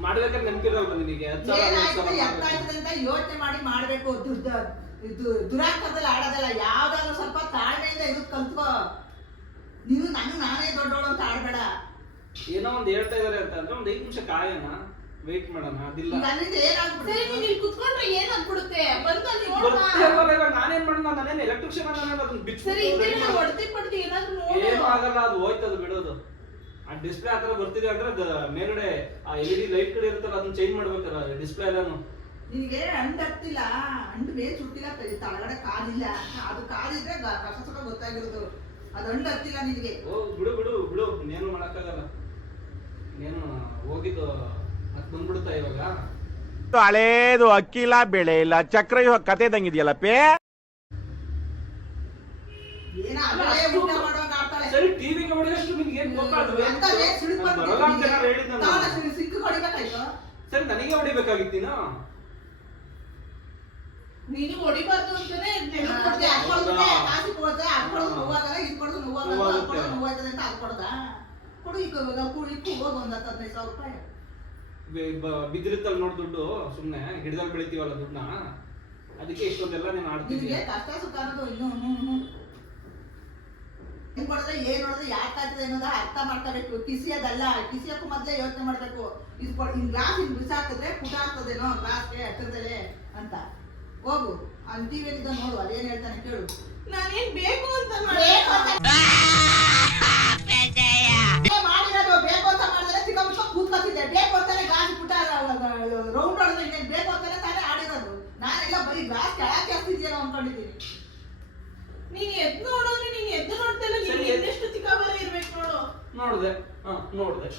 ಮಾಡ್ಬೇಕಾದ್ರೆ ನೆನಪಿರಲ್ವ ನಿನಗೆ? ಏನಾಯ್ತು ಎತ್ತಾಯ್ತದೆ ಅಂತ ಯೋಚನೆ ಮಾಡಿ ಮಾಡ್ಬೇಕು. ಇದು ದುರಾಂಕದಲ್ಲಿ ಆಡೋದಲ್ಲ. ಯಾವ್ದಾದ್ರು ಸ್ವಲ್ಪ ತಾಳ್ಮೆಯಿಂದ ಇದು ಕಲ್ತ್ಕೋ. ನೀನು ನಾನೇ ದೊಡ್ಡೋಳು ಅಂತ ಆಡ್ಬೇಡ. ಏನೋ ಒಂದ್ ಹೇಳ್ತಾ ಇದಾರೆ ಅಂತ ಅಂದ್ರೆ ಒಂದ್ 5 ನಿಮಿಷ ಕಾಯೋಣ, ವೇಟ್ ಮಾಡೋಣ. ಅದಿಲ್ಲ ನನ್ನಿಂದ ಏನಾಗ್ಬಿಡುತ್ತೆ? ಸರಿ ನೀನ್ ಇಲ್ಲಿ ಕುತ್ಕೊಂಡ್ರೆ ಏನ್ ಆಗ್ಬಿಡುತ್ತೆ? ಬಂದು ಅಲ್ಲಿ ನಾನೇನ್ ಮಾಡೋಣ? ನಾನೇನ್ ಎಲೆಕ್ಟ್ರಿಷಿಯನ್ ಅದನ್ನ ಬಿಚ್ಚು. ಸರಿ ಹಿಂದೆ ಹೊಡ್ತಿ ಪಡ್ತಿ ಏನಾದ್ರು ನೋಡು. ಏನು ಆಗಲ್ಲ, ಅದು ಹೋಯ್ತದು ಬಿಡೋದು. ಆ ಡಿಸ್ಪ್ಲೇ ಆತರ ಬರ್ತಿದೆ ಅಂದ್ರೆ ಮೇಲ್ಗಡೆ ಆ LED ಲೈಟ್ ಕಡೆ ಇರುತ್ತಲ್ಲ, ಅದನ್ನ ಚೇಂಜ್ ಮಾಡ್ಬೇಕಲ್ಲ ಡಿಸ್ಪ್ಲೇ ಎಲ್ಲಾನು. ನಿನಗೆ ಅಂಡ್ ಹತ್ತಿಲ್ಲ, ಅಂಡ್ ಬೇಸ್ ಹುಟ್ಟಿಲ್ಲ, ತಳಗಡೆ ಕಾಲಿಲ್ಲ. ಅದು ಕಾಲಿದ್ರೆ ಕಷ್ಟ ಗೊತ್ತಾಗಿರೋದು. ಅದು ಅಂಡ್ ಹತ್ತಿಲ್ಲ ನಿನಗೆ. ಓ ಬಿಡು, ಇನ್ನೇನು ಮಾಡಕ್ಕಾಗಲ್ಲ. ಇನ್ನೇನು ಹೋಗಿದ್ದು ಮತ್ತೆ ಬಂದ್ಬಿಡುತ್ತಾ ಇವಾಗ. ಹಳೇದು ಅಕ್ಕಿ ಇಲ್ಲ, ಬೆಳೆ ಇಲ್ಲ, ಚಕ್ರ ಇವಾಗ ಕತೆ ಇದ್ದಂಗಿದೆಯಲ್ಲಪ್ಪೇ. ಊಟ ಮಾಡುವಾಗ ಆಡ್ತಾಳೆ. ಸರಿ ಟಿವಿಗೆ ಹೊಡೆದಷ್ಟು ನಿನ್ಗೆ ಏನ್ ಗೊತ್ತಾಗ್ತದೆ? ಬರಲ್ಲ ಅಂತ ನಾನು ಹೇಳಿದ್ನಲ್ಲ. ಸಿಕ್ಕು ಹೊಡಿಬೇಕಾಯ್ತು. ಸರಿ ನನಗೆ ಹೊಡಿಬೇಕಾಗಿತ್ತು ನೀನು. ನೀನು ಹೊಡಿಬಾರ್ದು ಅಂತಾನೆ ಕಾಸಿ ಕೊಡುತ್ತೆ. ಅದ್ಕೊಡೋದು ನೋವಾಗಲ್ಲ, ಇದು ಕೊಡೋದು ನೋವಾಗಲ್ಲ, ನೋವಾಗ್ತದೆ ಅಂತ ಅದು ಕೊಡದ ಕೊಡು. ಈಗ ಹೋಗಿ ಒಂದು 10-15 ಸಾವಿರ ರೂಪಾಯಿ ಬಿದ್ದಿರುತ್ತಲ್ಲ ನೋಡ್ ದುಡ್ಡು, ಸುಮ್ನೆ ಗಿಡದಲ್ಲಿ ಬೆಳಿತೀವಲ್ಲ ದುಡ್ಡನ್ನ, ಅದಕ್ಕೆ ಇಷ್ಟೊಂದೆಲ್ಲ ನೀನು ಆಡ್ತಿದ್ಯಾ. ನಿನಗೆ ಕಷ್ಟ ಸುಖ ಅನ್ನೋದು ಇನ್ನೂ ಹೆಂಗ್ ಮಾಡಿದ್ರೆ ಏನ್ ನೋಡಿದ್ರೆ ಯಾಕೆ ಆಗ್ತದೆ ಅನ್ನೋದ ಅರ್ಥ ಮಾಡ್ಕೋಬೇಕು. ಕಿಸಿಯೋದಲ್ಲ, ಕಿಸಿಯೋಕ್ಕೂ ಮೊದ್ಲೇ ಯೋಚನೆ ಮಾಡ್ಬೇಕು. ಇದು ಗ್ಲಾಸ್ ಹಿಂಗ್ ಬಿಸಾಕಿದ್ರೆ ಪುಟ ಆಗ್ತದೇನೋ ಗ್ಲಾಸ್ಗೆ ಹತ್ತಿರದಲ್ಲೇ ಅಂತ. ಹೋಗು ಅಲ್ಲಿ ಟಿವಿಯಿಂದ ನೋಡು, ಅದೇನ್ ಹೇಳ್ತಾನೆ ಕೇಳು. ನಾನೇನ್ ಬೇಕು ಅಂತ ಮಾಡಿರೋದು ಬೇಕು ಅಂತ ಮಾಡಿದ್ರೆ ಸಿಕ್ಕಾಬಿಟ್ಟು ಕೂತ್ಕೊತಿದ್ದೆ. ಬೇಕು ಅಂತಾನೆ ಗ್ಲಾಸ್ ಪುಟ ರೌಂಡ್ ಹೊಡೆದ್ರೆ ಇನ್ನೇನ್ ಬೇಕು ಅಂತಾನೆ ತಾನೇ ಆಡಿರೋದು. ನಾನೆಲ್ಲ ಬರೀ ಗ್ಲಾಸ್ ಕೆಳಕ್ಕೆ ಹಾಕ್ತಿದ್ಯೇನೋ ಅನ್ಕೊಂಡಿದ್ದೀನಿ. ನೀನ್ ಎದ್ದು ನೋಡೋದ್ರೆ ನೀನ್ ಎದ್ದು ನೋಡ್ತಿಲ್ಲ, ನೀನ್ ಎದ್ದೆಷ್ಟು ಚಿಕ್ಕಬರ ಇರ್ಬೇಕು ನೋಡು. ನೋಡ್ದೆ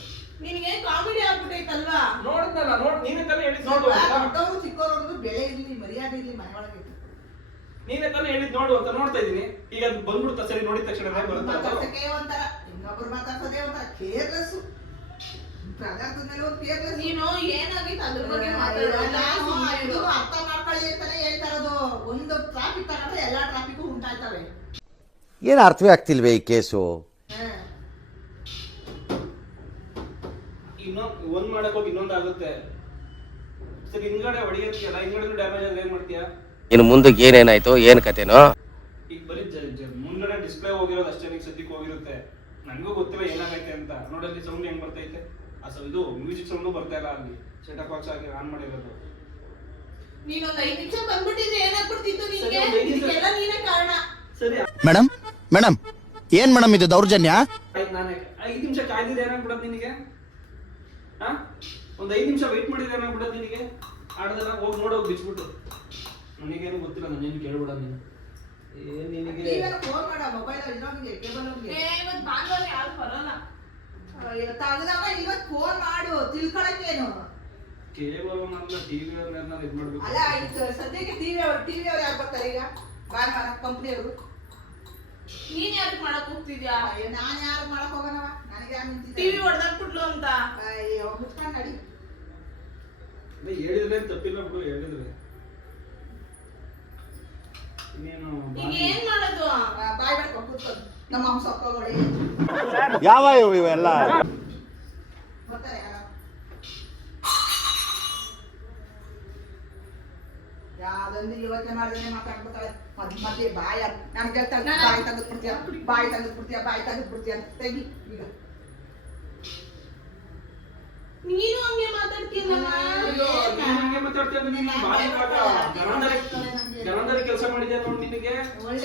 ನಿನಗೆ ಕಾಮಿಡಿ ಆಗ್ಬಿಟ್ಟೈತಲ್ವಾ? ನೋಡ್ದಲ್ಲ, ನೀನೇ ತಾನೇ ಹೇಳಿದ್ ನೋಡು ಅಂತ. ದೊಡ್ಡವರು ಚಿಕ್ಕವರು ಬೆಲೆ ಇರ್ಲಿ, ಮರ್ಯಾದೆ ಇರ್ಲಿ ಮನೆ ಒಳಗೆ. ನೀನೇ ತಾನೇ ಹೇಳಿದ್ ನೋಡು ಅಂತ ನೋಡ್ತಾ ಇದೀನಿ. ಈಗ ಅದು ಬಂದ್ಬಿಡುತ್ತಾ ಸರಿ, ನೋಡಿದ ತಕ್ಷಣ ಮಾತಾಡ್ಸಕ್ಕೆ ಒಂಥರ, ಇನ್ನೊಬ್ರು ಮಾತಾಡ್ಸೋದೇ ಒಂಥರ ಕೇರ್ಲೆಸ್. ಪದಾರ್ಥದ ಮೇಲೆ ಒಂದು ಕೇರ್ಲೆಸ್. ನೀನು ಏನಾಗಿತ್ತು ಅದ್ರ ಬಗ್ಗೆ ಮಾತಾಡೋಲ್ಲ. ಅರ್ಥ ಮಾಡ್ಕೊಳ್ಳಿ ಅಂತಾನೆ ಹೇಳ್ತಾ ಇರೋದು. ಒಂದು ಟ್ರಾಫಿಕ್ ತಗೊಂಡ್ರೆ ಎಲ್ಲಾ ಟ್ರಾಫಿಕ್ ಉಂಟಾಯ್ತವೆ. ಏನು ಅರ್ಥವೇ ಆಗ್ತಿಲ್ವೇ ಈ ಕೇಸು? ಒಂದ್ ಮಾಡಕ್ ಹೋಗಿ ಇನ್ನೊಂದು ಆಗುತ್ತೆ. ಸರಿ, ಹಿಂದ್ಗಡೆ ಹೊಡಿಯಲ್ಲ, ಹಿಂದ್ಗಡೆ ಡ್ಯಾಮೇಜ್ ಆದ್ರೆ ಏನ್ ಮಾಡ್ತೀಯಾ? ಇನ್ನು ಮುಂದಕ್ಕೆ ಏನೇನಾಯ್ತು ಏನ್ ಕತೆನೋ? ಈಗ ಬರೀ ಮುಂದ್ಗಡೆ ಡಿಸ್ಪ್ಲೇ ಹೋಗಿರೋದು ಅಷ್ಟೇ, ಈಗ ಸದ್ಯಕ್ಕೆ ಹೋಗಿರುತ್ತೆ. ನನಗೂ ಗೊತ್ತಿಲ್ಲ ಏನಾಗೈತೆ ಅಂತ. ನೋಡಲ್ಲಿ ಸೌಂಡ್ ಹೆಂಗ್ ಬರ್ತೈತೆ, ಇದು ಮ್ಯೂಸಿಕ್ ಸೌಂಡ್ ಬರ್ತಾ ಇಲ್ಲ. ಅಲ್ಲಿ ಸೆಟಪ್ ಬಾಕ್ಸ್ ಆಗಿ ಆನ್ ಮಾಡಿರೋದು. ನೀನೊಂದ್ 5 ನಿಮಿಷ ಬಂದ್ಬಿಟ್ಟಿದ್ರೆ ಏನಾಗ್ಬಿಡ್ತಿತ್ತು ನಿನ್ಗೆ? ಇದಕ್ಕೆಲ್ಲ ನೀನೇ ಕಾರಣ. ಸರಿ ಮೇಡಮ್ ಏನ್ ಮೇಡಮ್ ಇದು ದೌರ್ಜನ್ಯ? ಆಯ್ತು, ನಾನೇ 5 ನಿಮಿಷ ಕಾಯ್ದಿದ್ರೆ ಏನಾಗ್ಬಿಡೋದು ನಿನಗೆ? ಒಂದ್ 5 ನಿಮಿಷ ವೆಯ್ಟ್ ಮಾಡಿದ್ರೆ ಏನಾಗ್ಬಿಡೋದು ನಿನಗೆ? ಆಡ್ದಲ್ಲ ಹೋಗಿ ನೋಡೋಗಿ ಬಿಚ್ಬಿಟ್ಟು. ನನಗೇನು ಗೊತ್ತಿಲ್ಲ, ನಾನೇನು ಕೇಳ್ಬಿಡೋದು ನೀನು. ಏನ್ ನಿನಗೆ ಫೋನ್ ಮಾಡ, ಮೊಬೈಲ್ ಇನ್ನೊಂದಿಗೆ ಕೇಬಲ್ ಅವ್ರಿಗೆ. ಇವತ್ತು ಭಾನುವಾರ ಯಾರು ಬರಲ್ಲ. ತಗದಾಗ ಇವತ್ತು ಫೋನ್ ಮಾಡು, ತಿಳ್ಕೊಳಕ್ಕೇನು. ಕೇವಲ ನಮ್ಮ ಟಿವಿ ಅವ್ರನ್ನ ಇದು ಮಾಡ್ಬೇಕು. ಅಲ್ಲ, ಇದು ಸದ್ಯಕ್ಕೆ ಟಿವಿ ಅವ್ರು ಯಾರು ಬರ್ತಾರೆ ಈಗ? ಭಾನುವಾರ ಕಂಪ್ನಿಯವರು. ನೀನ್ ಯಾಕೆ ಮಾಡಕ್ ಹೋಗ್ತಿದ್ಯಾ? ನಾನು ಯಾರು ಮಾಡಕ್ ಹೋಗೋಣವ? ನನಗೆ ಯಾರು ಟಿವಿ ಹೊಡೆದಾಕ್ಬಿಟ್ಲು ಅಂತ. ಅಯ್ಯೋ ಮುಚ್ಕೊಂಡು ನಡಿ. ಹೇಳಿದ್ರೆ ತಪ್ಪಿಲ್ಲ ಬಿಡು, ಹೇಳಿದ್ರೆ ಇನ್ನೇನು. ಈಗ ಏನ್ ಮಾಡೋದು? ಬಾಯ್ ಬಿಡ್ಕೊ ಕೂತ್ಕೊಂಡು ನಮ್ಮ ಅಮ್ಮ ಸೊಕ್ಕೋಗಳಿ ಯಾವ ಇವೆಲ್ಲ? ಬರ್ತಾರೆ ಯಾರು? ಯಾವ್ದೊಂದು ಯೋಚನೆ ಮಾಡಿದ್ರೆ ಮಾತಾಡ್ಬಿಡ್ತಾಳೆ. ಮತ್ತೆ ಬಾಯ ನನಗೆ ಹೇಳ್ತಾಳೆ, ಬಾಯಿ ತೆಗೆದ್ಬಿಡ್ತೀಯ, ಬಾಯಿ ತೆಗೆದ್ಬಿಡ್ತೀಯ ಅಂತ. ತೆಗಿ ಈಗ. ನೀನು ಹಂಗೆ ಮಾತಾಡ್ತೀಯಲ್ಲ. ಜನಾಂದರಿ ಕೆಲಸ ಮಾಡಿದ್ಯಾ ನೋಡಿ ನಿನಗೆ.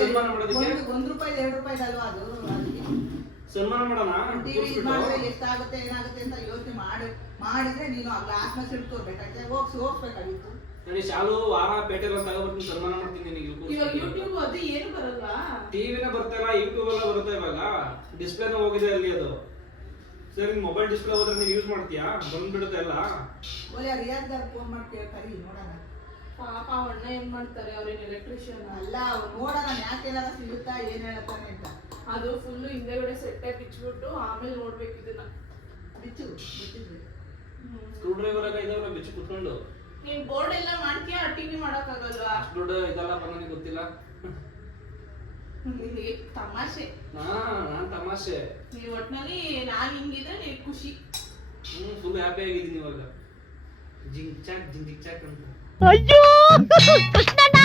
ಸನ್ಮಾನ ಮಾಡೋದಕ್ಕೆ ₹1 ₹2 ಅಲ್ವಾ ಅದು? ಸನ್ಮಾನ ಮಾಡೋಣ. ಟಿವಿ ಮಾಡಿದ್ರೆ ಎಷ್ಟಾಗುತ್ತೆ ಏನಾಗುತ್ತೆ ಅಂತ ಯೋಚನೆ ಮಾಡಿದ್ರೆ ನೀನು ಆ ಗ್ಲಾಸ್ ನ ಸಿಡ್ಕೋಬೇಕಾಗುತ್ತೆ. ಹೋಗ್ಬೇಕಾಗಿತ್ತು. ನನಗೆ ಶಾಲು ವಾರ ಪೇಟೆಲ್ಲ ತಗೋಬಿಟ್ಟು ಸನ್ಮಾನ ಮಾಡ್ತೀನಿ ನಿನಗೆ. ಇವಾಗ ಯೂಟ್ಯೂಬ್ ಅದು ಏನು ಬರಲ್ವಾ? ಟಿವಿನ ಬರ್ತಾಯಿಲ್ಲ, ಯೂಟ್ಯೂಬ್ ಎಲ್ಲ ಬರುತ್ತೆ ಇವಾಗ. ಡಿಸ್ಪ್ಲೇನೂ ಹೋಗಿದೆ ಅಲ್ಲಿ ಅದು. ಸರಿ, ಮೊಬೈಲ್ ಡಿಸ್ಪ್ಲೇ ಹೋದ್ರೆ ನೀವು ಯೂಸ್ ಮಾಡ್ತೀಯಾ? ಬಂದ್ಬಿಡುತ್ತೆ ಎಲ್ಲ. ಒಳ್ಳೆ ರಿಯಾಜ್ದಾರ ಫೋನ್ ಮಾಡಿ ಕೇಳ್ತಾರೆ, ನೋಡೋಣ. ಪಾಪ ಅಣ್ಣ ಏನ್ ಮಾಡ್ತಾರೆ? ಅವ್ರೇನ್ ಎಲೆಕ್ಟ್ರಿಷಿಯನ್ ಅಲ್ಲ, ಅವ್ರು ನೋಡೋಣ ಯಾಕೆ ಏನಾರ ಸಿಗುತ್ತಾ ಏನ್ ಹೇಳ್ತಾನೆ ಅಂತ. ಅದು ಫುಲ್ ಹಿಂದೆಗಡೆ ಸೆಟ್ಟೆ ಬಿಚ್ಬಿಟ್ಟು ಆಮೇಲೆ ನೋಡ್ಬೇಕು ಇದನ್ನ. ಬಿಟ್ಟಿದ್ವಿ. ಸ್ಕ್ರೂ ಡ್ರೈವರ್ ಆಗ ಇದಾವಲ್ಲ ಬಿಚ್ಚಿ ಕುತ್ಕೊಂಡು. ನೀನ್ ಬೋರ್ಡ್ ಎಲ್ಲ ಮಾಡ್ತೀಯಾ? ಟಿವಿ ಮಾಡಕ್ ಆಗಲ್ವಾ? ಅಷ್ಟು ದೊಡ್ಡ ಇದಲ್ಲಪ್ಪ, ನನಗೆ ಗೊತ್ತಿಲ್ಲ. ನಿನಗೆ ತಮಾಷೆ. ನಾನ್ ತಮಾಷೆ. ನೀವ್ ಒಟ್ನಲ್ಲಿ ನಾನ್ ಹಿಂಗಿದ್ರೆ ನೀನ್ ಖುಷಿ. ಫುಲ್ ಹ್ಯಾಪಿ ಆಗಿದ್ದೀನಿ ಇವಾಗ. ಜಿಂಗ್ ಚಾಕ್ ಅಂತ. ಅಯ್ಯೋ ಕೃಷ್ಣಣ್ಣ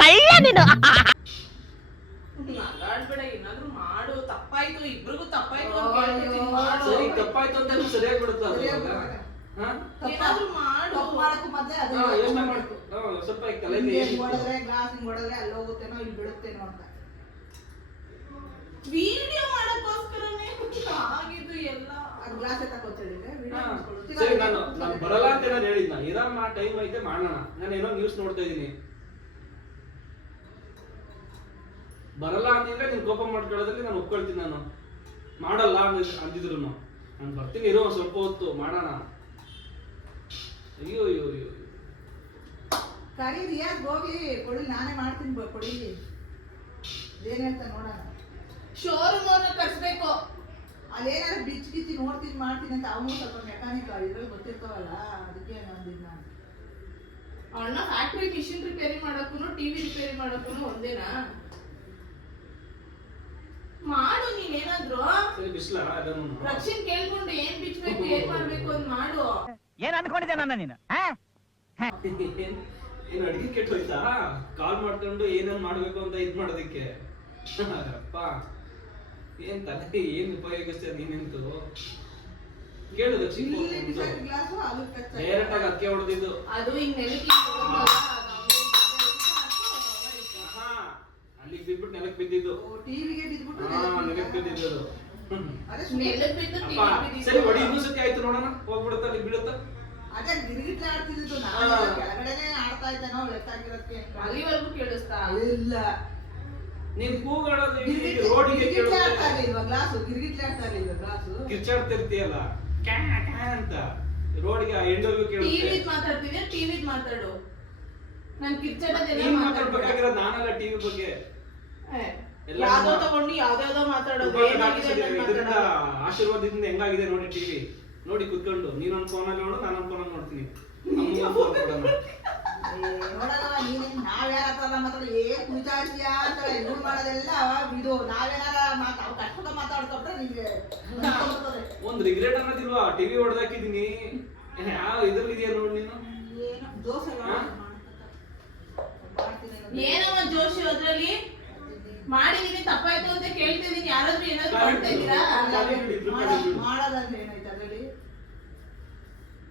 ಕಳ್ಳ ನೀನು. ನಗಾಡ್ಬೇಡ, ಏನಾದ್ರು ಮಾಡು. ತಪ್ಪಾಯ್ತು, ಇಬ್ರಿಗೂ ತಪ್ಪಾಯ್ತು ಅಂತ ಹೇಳ್ಬಿಡ್ತೀನಿ, ಮಾಡು. ಸರಿ, ತಪ್ಪಾಯ್ತು ಅಂತ ಸರಿಯಾಗಿ ಬಿಡುತ್ತೆ ಅದು. ಏನಾದ್ರು ಮಾಡು. ತಪ್ಪು ಮಾಡಕ್ಕೂ ಮೊದ್ಲೇ ಅದು ಯೋಚನೆ ಮಾಡ್ಕೊ. ಸ್ವಲ್ಪ ತಲೆಗೆ ಹೊಡೆದ್ರೆ ಗ್ಲಾಸ್ ಹಿಂಗ್ ಹೊಡೆದ್ರೆ ಅಲ್ಲಿ ಹೋಗುತ್ತೇನೋ ಇಲ್ಲಿ ಬಿಡುತ್ತೇನೋ ಅಂತ. ವಿಡಿಯೋ ಮಾಡಕ್ಕೋಸ್ಕರನೇ ಆಗಿದ್ದು ಎಲ್ಲ. ಗ್ಲಾಸ್ ತಗೋತಿದ್ರೆ ಸರಿ, ನಾನು ಬರಲ್ಲ ಅಂತ ನಾನು ಹೇಳಿದ್ನ. ಇರಮ್ಮ, ಟೈಮ್ ಐತೆ ಮಾಡೋಣ. ನಾನು ಏನೋ ನ್ಯೂಸ್ ನೋಡ್ತಾ ಇದೀನಿ. ಬರಲ್ಲ ಅಂತಿದ್ರೆ ನೀನ್ ಕೋಪ ಮಾಡ್ಕೊಳ್ಳೋದ್ರಲ್ಲಿ ನಾನು ಒಪ್ಕೊಳ್ತೀನಿ. ನಾನು ಮಾಡಲ್ಲ ಅಂದಿದ್ರು ನಾನು ಬರ್ತೀನಿ, ಇರೋ ಸ್ವಲ್ಪ ಹೊತ್ತು ಮಾಡೋಣ. ಅಯ್ಯೋ ಅಯ್ಯೋ ಅಯ್ಯೋ. ಕರಿ ರಿಯಾಜ್ ಹೋಗಿ ಕೊಡಿ, ನಾನೇ ಮಾಡ್ತೀನಿ. ಕೊಡಿ ಏನ್ ಹೇಳ್ತಾ ನೋಡೋಣ. ಶೋರೂಮ್ ಅವ್ರನ್ನ ಕರ್ಸ್ಬೇಕು. ಅಲ್ಲೇನಾದ್ರು ಬಿಚ್ಚಿ ನೋಡ್ತೀನಿ ಮಾಡ್ತೀನಿ ಅಂತ. ಅವನು ಸ್ವಲ್ಪ ಮೆಕ್ಯಾನಿಕ್ ಇದ್ರಲ್ಲಿ ಗೊತ್ತಿರ್ತಾವಲ್ಲ, ಅದಕ್ಕೆ ಅಂದಿದ್ದು ನಾನು. ಅವನ್ನ ಫ್ಯಾಕ್ಟ್ರಿ ಮಿಷಿನ್ ರಿಪೇರಿ ಮಾಡಕ್ಕೂ ಟಿವಿ ರಿಪೇರಿ ಮಾಡಕ್ಕೂ ಒಂದೇನಾ? ಮಾಡು ನೀನೇನಾದ್ರು. ಸರಿ, ಬಿಸ್ಲಾ ಅದನ್ನು ರಕ್ಷಣೆ ಕೇಳ್ಕೊಂಡು ಏನ್ ಬಿಚ್ಚಬೇಕು ಏನ್ ಮಾಡ್ಬೇಕು ಅಂತ ಮಾಡು. ಏನ್ ಅನ್ಕೊಂಡಿದ್ದೆ ನನ್ನ ನೀನು ಏನ್ ಅಡಿಗೆ ಕೆಟ್ಟೋಯ್ತಾ? ಕಾಲ್ ಮಾಡ್ಕೊಂಡು ಏನೇನ್ ಮಾಡ್ಬೇಕು ಅಂತ ಇದ್ ಮಾಡೋದಿಕ್ಕೆ ಅಪ್ಪ ಏನ್ ತಲೆ ಏನ್ ಉಪಯೋಗಿಸ್ತೀಯ ನೀನೆಂತು ಕೇಳು ಲಕ್ಷ್ಮಿ ಗ್ಲಾಸು ಆಲೂ ಕಚ್ಚ ಡೈರೆಕ್ಟ್ ಆಗಿ ಅದಕ್ಕೆ ಹೊಡೆದಿದ್ದು. ಅದು ಹಿಂಗ್ ನೆಲಕ್ಕೆ ಅಲ್ಲಿಗೆ ಬಿದ್ಬಿಟ್ಟು ನೆಲಕ್ಕೆ ಬಿದ್ದಿದ್ದು. ಟಿವಿಗೆ ಬಿದ್ಬಿಟ್ಟು ನೆಲಕ್ಕೆ ಬಿದ್ದಿದ್ದು ಅದು. ನೆಲಕ್ಕೆ ಬಿದ್ದು ಅಪ್ಪ, ಸರಿ ಹೊಡಿ ಇನ್ನೂ ಸತಿ ಆಯ್ತು ನೋಡೋಣ, ಹೋಗ್ಬಿಡುತ್ತ ಅಲ್ಲಿ ಬೀಳುತ್ತ. ಅದೇ ಗಿರಿಗಿಟ್ಲೆ ಆಡ್ತಿದ್ದು ನಾನು ಕೆಳಗಡೆನೆ ಆಡ್ತಾ ಇದ್ದೇನೋ ಲೆಕ್ಕಾಗಿರೋದಕ್ಕೆ ಅಲ್ಲಿವರೆಗೂ ಕೇಳಿಸ್ತಾ ಇಲ್ಲ ನೀನ್ ಕೂಗಾಡೋದು ಗಿರ್ಗಿಟ್ಲೆ ರೋಡಿಗೆ ಗಿರ್ಗಿಟ್ಲೆ ಆಡ್ತಾ ಇರ್ಲಿಲ್ವಾ ಗ್ಲಾಸು ಗಿರ್ಗಿಟ್ಲೆ ಆಡ್ತಾ ಇರ್ಲಿಲ್ವಾ ಗ್ಲಾಸು ಕಿರ್ಚಾಡ್ತಿರ್ತೀಯಲ್ಲ ಕ್ಯಾ ಕ್ಯಾ ಅಂತ ರೋಡ್ಗೆ ಎಂಡೋರ್ಗೂ ಕೇಳುತ್ತೆ. ಟಿವಿದ್ ಮಾತಾಡ್ತಿದ್ಯಾ? ಟಿವಿದ್ ಮಾತಾಡು. ನಾನ್ ಕಿರ್ಚಾಡೋದೆಲ್ಲ ನೀನ್ ಮಾತಾಡ್ಬೇಡ. ಮಾತಾಡ್ಬೇಕಾಗಿರೋದು ನಾನಲ್ಲ ಟಿವಿ ಬಗ್ಗೆ. ಎಲ್ಲ ಯಾವ್ದೋ ತಗೊಂಡು ಯಾವ್ದಾವ್ದೋ ಮಾತಾಡೋದು. ಇದರಿಂದ ಆಶೀರ್ವಾದದಿಂದ ಹೆಂಗಾಗಿದೆ ನೋಡಿ ಟಿವಿ ನೋಡಿ ಕುತ್ಕೊಂಡು ನೀನೊಂದ್ ಫೋನಲ್ಲಿ ನೋಡು, ನಾನೊಂದ್ ಫೋನಲ್ಲಿ ನೋಡ್ತೀನಿ. ಫೋನ್ ಕೊಡೋಣ. ನೋಡಲ್ಲ ನೀನ್ ನಾವ್ಯಾರ ಹತ್ರ ಮಾತಾಡ ಏನ್ ಕುಣಿತಾಡ್ತೀಯಾ ಅಂತ ಇವ್ರು ಮಾಡೋದೆಲ್ಲ ಇದು ನಾವೇನಾರ ಅವ್ರು ಕಷ್ಟದ ಮಾತಾಡ್ಕೊಟ್ರೆ ನಿಮ್ಗೆ ಒಂದ್ ರಿಗ್ರೆಟ್ ಅನ್ನೋದಿಲ್ವಾ? ಟಿವಿ ಹೊಡೆದಾಕಿದೀನಿ ಯಾವ ಇದ್ರಲ್ಲಿ ಇದೆಯಾ ನೋಡಿ ನೀನು. ಏನೋ ದೋಸೆ ಏನಮ್ಮ ಜೋಶಿ ಅದ್ರಲ್ಲಿ ಮಾಡಿದೀನಿ ತಪ್ಪಾಯ್ತು ಅಂತ ಕೇಳ್ತಿದೀನಿ. ಯಾರಾದ್ರೂ ಏನಾದ್ರು ಮಾಡ್ತಾ ಇದ್ದೀರಾ? ಮಾಡೋದಂದ್ರೆ ಏನಾಯ್ತು ಅದ್ರಲ್ಲಿ?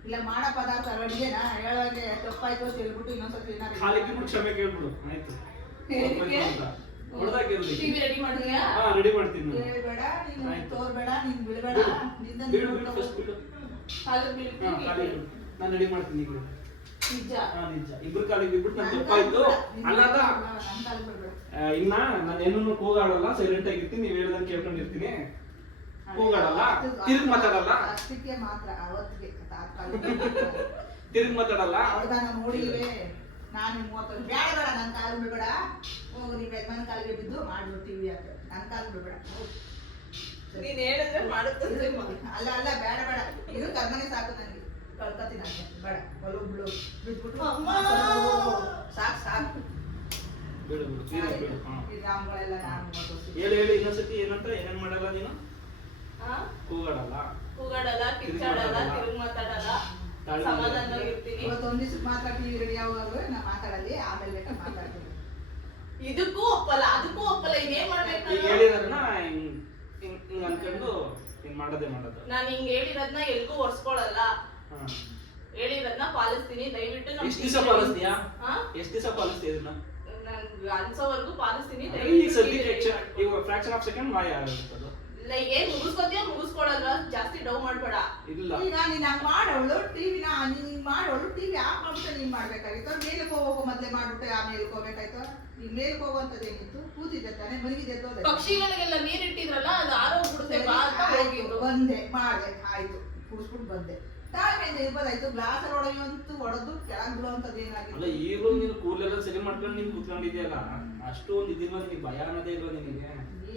ಇಲ್ಲ ಮಾಡೋ ಪದಾರ್ಥ ಅಡುಗೆನಾ ಹೇಳೋಗೆ ತಪ್ಪಾಯ್ತು ಅಂತ ಹೇಳ್ಬಿಟ್ಟು ಇನ್ನೊಂದ್ಸತಿ ಖಾಲಿಗೆ ಕ್ಷಮೆ ಕೇಳ್ಬಿಡು ಆಯ್ತು. ಹೊಡೆದಾಕಿರ್ಲಿ ಟಿವಿ ರೆಡಿ ಮಾಡಿದ್ಯಾ? ರೆಡಿ ಮಾಡ್ತೀನಿ. ಹೇಳ್ಬೇಡ ನೀನು ತೋರ್ಬೇಡ ನೀನ್ ಬಿಡ್ಬೇಡ ನಿಂದ ಫಸ್ಟ್ ಬಿಡು. ಕಾಲು ಬೀಳ್ತೀನಿ. ನಾನು ರೆಡಿ ಮಾಡ್ತೀನಿ ಈಗ. ನಿಜ ನಿಜ ಇಬ್ರು ಕಾಲಿಗೆ ಬಿಟ್ಬಿಟ್ಟು ನಾನು ತಪ್ಪಾಯ್ತು ಅಲ್ಲದ ಇನ್ನ ನಾನು ಏನನ್ನು ಕೂಗಾಡಲ್ಲ, ಸೈಲೆಂಟ್ ಆಗಿರ್ತೀನಿ. ನೀವ್ ಹೇಳ್ದಂಗೆ ಕೇಳ್ಕೊಂಡಿರ್ತೀನಿ, ಕೂಗಾಡಲ್ಲ, ತಿರುಗ್ ಮಾತಾಡಲ್ಲ. ಅಷ್ಟಕ್ಕೆ ಮಾತ್ರ ಅವತ್ತಿಗೆ ತಿರುಗ್ ಮಾತಾಡಲ್ಲ. ಅವ್ರಗ ನಾನು ನೋಡಿಲ್ವೇ ನಾನು 30 ಬೇಡ ಬೇಡ ನನ್ನ ಕಾಲು ಬಿಡ್ಬೇಡ ಹೋಗು, ನೀವು ಯಜಮಾನ್ ಕಾಲಿಗೆ ಬಿದ್ದು ಮಾಡ್ಬಿಡ್ತೀವಿ ಅಂತ ನನ್ನ ಕಾಲು ಬಿಡ್ಬೇಡ. ನೀನ್ ಹೇಳಿದ್ರೆ ಮಾಡುತ್ತದೆ. ಅಲ್ಲ ಅಲ್ಲ ಬೇಡ ಬೇಡ ಇದು ಕರ್ಮನೆ ಸಾಕು ನನಗೆ ಕಳ್ಕೊತೀನಿ ಅಷ್ಟೇ ಬೇಡ ಒಲವು ಬಿಡು ಬಿಟ್ಬಿಟ್ಟು ಸಾಕು ಸಾಕು ಬಿಡು ಬಿಡು ಬಿಡು. ಈ ರಾಮ್ಗಳೆಲ್ಲ ನಾನು ಹೇಳಿ ಹೇಳಿ ಇನ್ನೊಂದ್ಸತಿ ಏನಂತ ಏನೇನ್ ಮಾಡಲ್ಲ ನೀನು? ಕೂಗಾಡಲ್ಲ, ಕೂಗಾಡಲ್ಲ, ಕಿಚ್ಚಾಡಲ್ಲ, ತಿರುಗ್ ಮಾತಾಡಲ್ಲ, ಸಮಾಧಾನವಾಗಿರ್ತೀನಿ. ಇವತ್ತೊಂದ್ ದಿವ್ಸಕ್ಕೆ ಮಾತ್ರ ಟಿವಿ ರೆಡಿ ಯಾವಾಗಲೂ ನಾ ಮಾತಾಡಲಿ, ಆಮೇಲೆ ಬೇಕಾದ್ರೆ ಮಾತಾಡ್ತೀನಿ. ಇದಕ್ಕೂ ಒಪ್ಪಲ್ಲ ಅದಕ್ಕೂ ಒಪ್ಪಲ್ಲ. ಇನ್ನೇನ್ ಮಾಡ್ಬೇಕು? ಈಗ ಹೇಳಿರೋದನ್ನ ಹಿಂಗ್ ಅನ್ಕೊಂಡು ಹಿಂಗ್ ಮಾಡೋದೇ ಮಾಡೋದು. ನಾನು ಹಿಂಗ್ ಹೇಳಿರೋದ್ನ ಎಲ್ಗೂ ಒರ್ಸ್ಕೊಳಲ್ಲ. ಹೇಳಿರೋದ್ನ ಪಾಲಿಸ್ತೀನಿ. ದಯವಿಟ್ಟು ಎಷ್ಟ್ ದಿವಸ ಪಾಲಿಸ್ತೀಯಾ? ಎಷ್ಟ್ ದಿವಸ ಪಾಲಿಸ್ತೀಯ ಇದನ್ನ? ನನ್ಗೆ ಅನ್ಸೋವರೆಗೂ ಪಾಲಿಸ್ತೀನಿ. ಈಗ ಸದ್ಯಕ್ಕೆ ಈಗ ಫ್ರಾಕ್ಷನ್ ಆಫ್ ಸೆಕೆಂಡ್ ಮಾಯ ಆಗುತ್ತೆ ಅದು. ಇಲ್ಲ ಏನ್ ಮುಗಿಸ್ಕೊತೀಯ ಮುಗಿಸ್ಕೊಳಲ್ವಾ? ಜಾಸ್ತಿ ಡೌ ಮಾಡ್ಬೇಡ. ಇಲ್ಲ ಈಗ ನೀನ್ ಹಂಗ್ ಮಾಡೋಳು ಟಿವಿನ ನೀನ್ ಮಾಡೋಳು ಟಿವಿ ಆಫ್ ಮಾಡ್ಬಿಟ್ಟು ನೀನ್ ಮಾಡ್ಬೇಕಾಗಿತ್ತು. ಮೇಲಕ್ಕೆ ಹೋಗೋ ಮೊದ್ಲೇ ಮಾಡ್ಬಿಟ್ಟು ಆಮೇಲೆ ಹೋಗ್ಬೇಕಾಯ್ತು. ಈಗ ಮೇಲಕ್ಕೆ ಹೋಗುವಂತದ್ದು ಏನಿತ್ತು? ಕೂತಿದ್ದೆ ತಾನೆ ಮಲಗಿದೆ ತೋದೆ ಪಕ್ಷಿಗಳಿಗೆಲ್ಲ ನೀರ್ ಇಟ್ಟಿದ್ರಲ್ಲ ಅದು ಆರೋಗ್ಬಿಡುತ್ತೆ ಬಾ ಅಂತ ಹೋಗಿದ್ದು. ಬಂದೆ ಮಾಡ್ದೆ ಆಯ್ತು ಕುಡಿಸ್ಬಿಟ್ಟು ಬಂದೆ. ತಾಳ್ಮೆಯಿಂದ ಇರ್ಬೋದಾಯ್ತು. ಗ್ಲಾಸ್ ಹೊಡೆಯುವಂತೂ ಹೊಡೆದು ಕೆಳಗ್ ಬಿಡುವಂತದ್ದು ಅಲ್ಲ ಏನಾಗಿತ್ತು? ಈಗಲೂ ನೀನು ಕೂದಲೆಲ್ಲ ಸರಿ ಮಾಡ್ಕೊಂಡು ನೀನ್ ಕೂತ್ಕೊಂಡಿದ್ಯಲ್ಲ, ಅಷ್ಟು ಒಂದು ಇದಿಲ್ವ ನಿನಗೆ? ಭಯ ಅನ್ನೋದೇ ಇಲ್ವ ನಿನಗೆ?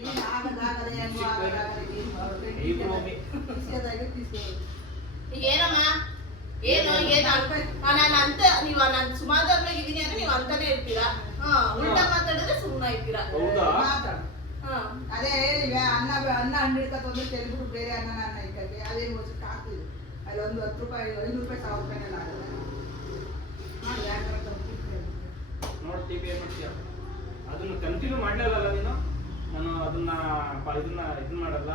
ಏನ್ ಆಗದಾಗದೆ ಹೆಂಗೋ ಆಗದಾಗದೆ ಏನಮ್ಮ ಏನು ನಾನು ಅಂತ ನೀವ್ ನಾನು ಸುಮಾಧಾರನಾಗಿದ್ದೀನಿ ಅಂದ್ರೆ ನೀವ್ ಅಂತಾನೆ ಇರ್ತೀರಾ. ಉಲ್ಟಾ ಮಾತಾಡಿದ್ರೆ ಸುಮ್ಮನೆ ಇರ್ತೀರಾ. ಹೌದಾ? ಮಾತಾಡು. ಅದೇ ಹೇಳಿವೆ ಅನ್ನ ಹಣ್ಣಿಡ್ಕ ತೊಂದ್ರೆ ತೆಗೆದ್ಬಿಟ್ಟು ಬೇರೆ ಅನ್ನ ಇಟ್ಟಕ್ಕೆ ಅದೇನು ವರ್ಷಕ್ಕೆ ಹಾಕ್ತಿದ್ರು. ಅಲ್ಲಿ ಒಂದು 10 ರೂಪಾಯಿ 5 ರೂಪಾಯಿ 1000 ರೂಪಾಯಿನೆಲ್ಲ ಆಗುತ್ತೆ. ಮಾಡಿ ಯಾಕಂದ್ರೆ ನೋಡಿ ಟಿವಿ ಏನ್ ಮಾಡ್ತೀಯ? ಅದನ್ನ ಕಂಟಿನ್ಯೂ ಮಾಡಲಿಲ್ಲ ನೀನು. ನಾನು ಅದನ್ನ ಇದನ್ನ ಮಾಡಲ್ಲ.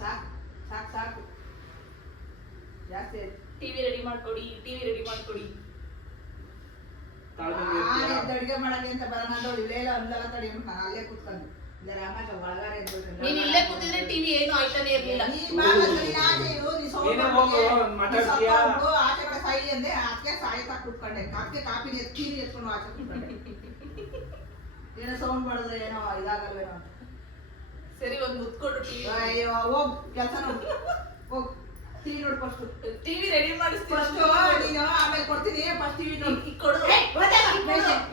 ಸಾಕು ಸಾಕು ಸಾಕು ಜಾಸ್ತಿ ಟಿವಿ ರೆಡಿ ಮಾಡ್ಕೊಡಿ, ಟಿವಿ ರೆಡಿ ಮಾಡ್ಕೊಡಿ. ಅಡಿಗೆ ಮಾಡಕ್ಕೆ ಅಂತ ಬರೋಣ ಇಲ್ಲೆಲ್ಲ ಒಂದೆಲ್ಲ ತಡಿ ನಾನು ಅಲ್ಲೇ ಕೂತ್ಕೊಂಡು ಇಲ್ಲ ರಾಮಾಗ ಒಳಗಡೆ ನೀನ್ ಇಲ್ಲೇ ಕೂತಿದ್ರೆ ಟಿವಿ ಏನು ಆಯ್ತಾನೆ ಇರ್ಲಿಲ್ಲ. ಆಚೆ ಕಡೆ ಸಾಯಿ ಅಂದೆ ಆಚೆ ಸಾಯ್ತಾ ಕೂತ್ಕೊಂಡೆ. ಕಾಫಿ ಕಾಪಿನ ಟಿವಿ ಎತ್ಕೊಂಡು ಆಚೆ ಕೂತ್ಕೊಂಡೆ. ಏನೋ ಸೌಂಡ್ ಮಾಡಿದ್ರೆ ಏನೋ ಇದಾಗಲ್ವೇನೋ ಅಂತ. ಸರಿ ಒಂದ್ ಮುತ್ಕೊಡು ಟಿವಿ. ಅಯ್ಯೋ ಹೋಗ್ ಕೆಲಸ ನೋಡು ಹೋಗ್ ಟಿವಿ ನೋಡು ಫಸ್ಟ್. ಟಿವಿ ರೆಡಿ ಮಾಡಿಸ್ತೀನಿ ಫಸ್ಟ್ ನೀನು ಆಮೇಲೆ ಕೊಡ್ತೀನಿ. ಫಸ್ಟ್ ಟಿವಿ ನೋಡು. ಈ ಕೊಡು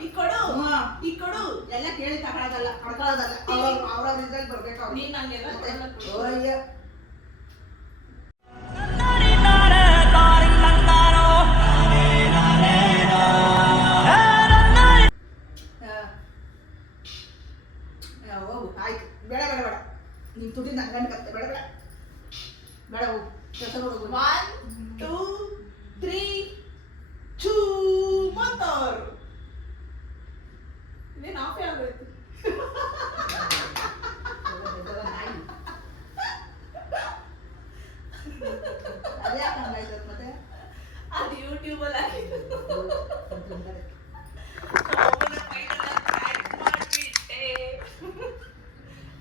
ಈ ಕೊಡು ಈ ಕೊಡು. ಎಲ್ಲ ಕೇಳಿ ತಗೊಳ್ಳೋದಲ್ಲ ಕಡ್ಕೊಳ್ಳೋದಲ್ಲ. ಅವ್ರ ರಿಸಲ್ಟ್ ಬರ್ಬೇಕು ಅವ್ರು. ನೀನ್ ನಂಗೆಲ್ಲ ಕೊಡಲ್ಲ. ಅಯ್ಯ ಹೋಗು ಆಯ್ತು. ಬೇಡ ಬೇಡ ಬೇಡ ನಿಮ್ ತುಟಿ ನಂಗಂಡ್ಕತ್ತೆ. ಬೇಡ ಬೇಡ ಬೇಡ ಹೋಗು ಕೆಲಸ ನೋಡು. 1 ಯೂಟ್ಯೂಬಲ್ಲಿ ಹಾಕಿದ್ದು.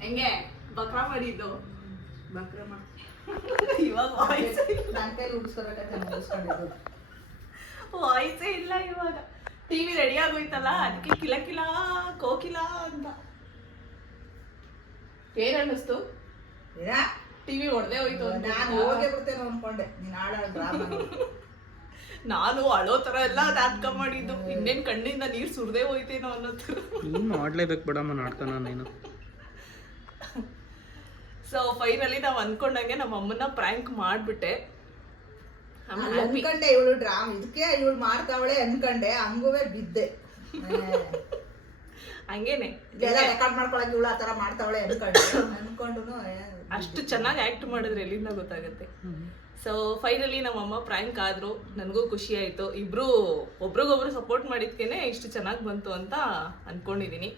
ಹೆಂಗೆ ಬಕ್ರಾ ಮಾಡಿದ್ದು ಬಕ್ರಮ್ಮ ಇವಾಗ ವಾಯ್ಸ್ ನನ್ನ ಕೈಲಿ ಉಡ್ಸ್ಕೊಬೇಕಂತ ಮುಗಿಸ್ಕೊಂಡಿದ್ದು. ವಾಯ್ಸೇ ಇಲ್ಲ ಇವಾಗ. ಟಿವಿ ರೆಡಿ ಆಗೋಯ್ತಲ್ಲ ಅದಕ್ಕೆ ಕಿಲ ಕಿಲ ಕೋಕಿಲ ಅಂತ. ಏನ್ ಅನ್ನಿಸ್ತು? ಏನ ಟಿವಿ ಹೊಡೆದೇ ಹೋಯ್ತು ಅಂತ. ನಾನು ಹೋಗೇ ಬಿಡ್ತೇನೆ ಅನ್ಕೊಂಡೆ ನೀನ್ ಆಡೋ ಡ್ರಾಮಾ ನಾನು ಅಳೋ ತರ ಎಲ್ಲ ನಾಟಕ ಮಾಡಿದ್ದು. ಇನ್ನೇನ್ ಕಣ್ಣಿಂದ ನೀರ್ ಸುರ್ದೇ ಹೋಯ್ತೇನೋ ಅನ್ನೋ ತರ. ನೀನು ಮಾಡ್ಲೇಬೇಕು ಬಿಡಮ್ಮ ನಾಟಕನ ನೀನು. ಸೊ ಫೈನಲಿ ನಾವ್ ಅನ್ಕೊಂಡಂಗೆ ನಮ್ಮ ಅಮ್ಮನ ಪ್ರ್ಯಾಂಕ್ ಮಾಡ್ಬಿಟ್ಟೆ. ಅನ್ಕೊಂಡೆ ಇವಳು ಡ್ರಾಮಾ ಇದಕ್ಕೆ ಇವಳು ಮಾಡ್ತಾವಳೆ ಅನ್ಕೊಂಡೆ, ಹಂಗುವೆ ಬಿದ್ದೆ. ಹಂಗೇನೆ ಇದೆಲ್ಲ ರೆಕಾರ್ಡ್ ಮಾಡ್ಕೊಳಕ್ ಇವಳು ಆತರ ಮಾಡ್ತಾವಳೆ ಅನ್ಕೊಂಡು ಅಷ್ಟು ಚೆನ್ನಾಗಿ ಆಕ್ಟ್ ಮಾಡಿದ್ರೆ ಎಲ್ಲಿಂದ ಗೊತ್ತಾಗುತ್ತೆ. ಸೊ ಫೈನಲಿ ನಮ್ಮಮ್ಮ ಪ್ರ್ಯಾಂಕ್ ಆದ್ರು, ನನಗೂ ಖುಷಿ ಆಯ್ತು. ಇಬ್ರು ಒಬ್ರಿಗೊಬ್ರು ಸಪೋರ್ಟ್ ಮಾಡಿದ್ಕೇನೆ ಇಷ್ಟು ಚೆನ್ನಾಗಿ ಬಂತು ಅಂತ ಅನ್ಕೊಂಡಿದೀನಿ.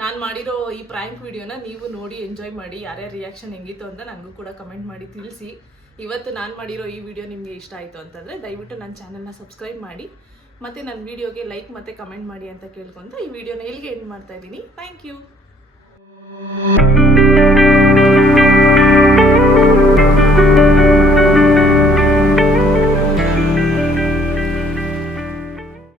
ನಾನು ಮಾಡಿರೋ ಈ ಪ್ರ್ಯಾಂಕ್ ವಿಡಿಯೋನ ನೀವು ನೋಡಿ ಎಂಜಾಯ್ ಮಾಡಿ. ಯಾರ್ಯಾರ ರಿಯಾಕ್ಷನ್ ಹೆಂಗಿತ್ತು ಅಂತ ನನಗೂ ಕೂಡ ಕಮೆಂಟ್ ಮಾಡಿ ತಿಳಿಸಿ. ಇವತ್ತು ನಾನು ಮಾಡಿರೋ ಈ ವಿಡಿಯೋ ನಿಮಗೆ ಇಷ್ಟ ಆಯಿತು ಅಂತಂದರೆ ದಯವಿಟ್ಟು ನನ್ನ ಚಾನಲ್ನ ಸಬ್ಸ್ಕ್ರೈಬ್ ಮಾಡಿ, ಮತ್ತು ನನ್ನ ವಿಡಿಯೋಗೆ ಲೈಕ್ ಮತ್ತು ಕಮೆಂಟ್ ಮಾಡಿ ಅಂತ ಕೇಳ್ಕೊತ ಈ ವಿಡಿಯೋನ ಎಲ್ಲಿಗೆ ಎಂಡ್ ಮಾಡ್ತಾ ಇದ್ದೀನಿ. Thank you.